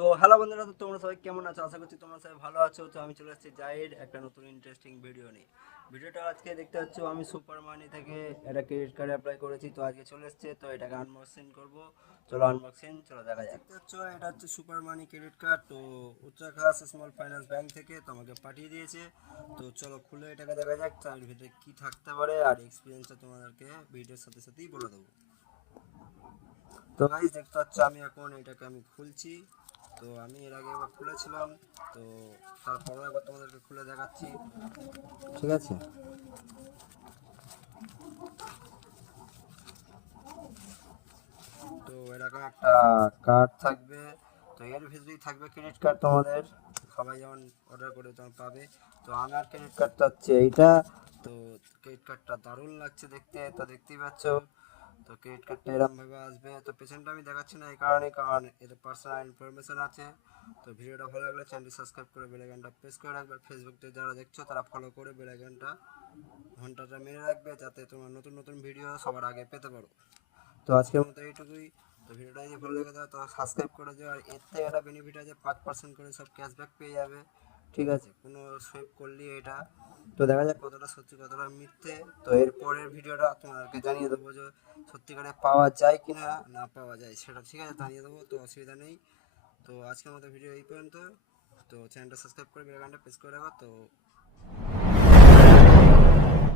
তো হ্যালো বন্ধুরা, তো তোমরা সবাই কেমন আছো? আশা করছি তোমরা সবাই ভালো আছো। তো আমি চলে আসছি জাহির একটা নতুন ইন্টারেস্টিং ভিডিও নিয়ে। ভিডিওটা আজকে দেখতে পাচ্ছ, আমি সুপার মানি থেকে একটা ক্রেডিট কার্ড অ্যাপ্লাই করেছি। তো আজকে চলে এসছে, তো এটাকে আনবক্সিং করব। চলো আনবক্সিং, চলো দেখা যাক। দেখতে পাচ্ছ, এটা হচ্ছে সুপার মানি ক্রেডিট কার্ড। তো উত্তরাখাস স্মল ফাইন্যান্স ব্যাংক থেকে তো আমাকে পাঠিয়ে দিয়েছে। তো চলো খুলে এটাকে দেখা যাক, তার ভিতরে কী থাকতে পারে আর এক্সপিরিয়েন্সটা তোমাদেরকে ভিডিওর সাথে সাথেই বলে দেবো। তো গাইস দেখতে পাচ্ছ, আমি এখন এটাকে খুলছি। তো আমি এর আগে একবার খুলেছিলাম, তো তারপরে একবার তোমাদেরকে খুলে দেখাচ্ছি, ঠিক আছে? তো এরকম একটা কার্ড থাকবে। তো এর ভিতরেই থাকবে ক্রেডিট কার্ড তোমাদের, সবাই যেমন অর্ডার করে তখন পাবে। তো আমার ক্রেডিট কার্ডটা হচ্ছে এইটা। তো ক্রেডিট কার্ডটা দারুণ লাগছে দেখতে, তো দেখতেই পাচ্ছ। তো ক্রেডিট কার্ডটা এরকমভাবে আসবে। তো পেছনটা আমি দেখাচ্ছি না এই কারণে, কারণ এতে পার্সোনাল ইনফরমেশন আছে। তো ভিডিওটা ভালো লাগলে চ্যানেলটি সাবস্ক্রাইব করে বেল আইকনটা প্রেস করে রাখবে। ফেসবুকে যারা দেখছো তারা ফলো করে বেল আইকনটা ঘন্টাটা মেরে রাখবে, যাতে তোমার নতুন নতুন ভিডিও সবার আগে পেতে পারো। তো আজকের মতো এইটুকুই। তো ভিডিওটা যদি ভালো লেগে থাকে তো সাবস্ক্রাইব করে দিও। আর এর থেকে একটা বেনিফিট আছে, 5% করে সব ক্যাশব্যাক পেয়ে যাবে, ঠিক আছে, কোনো সেভ করলে এটা। তো দেখা যাক কতটা সত্যি কতটা মিথ্যে। তো এর পরের ভিডিওটা তোমাদেরকে জানিয়ে দেবো যে সত্যিকারে পাওয়া যায় কি না না পাওয়া যায় সেটা, ঠিক আছে, জানিয়ে দেবো, তো অসুবিধা নেই। তো আজকের মতো ভিডিও এই পর্যন্ত। তো চ্যানেলটা সাবস্ক্রাইব করে বেল আইকনটা প্রেস করে রাখো। তো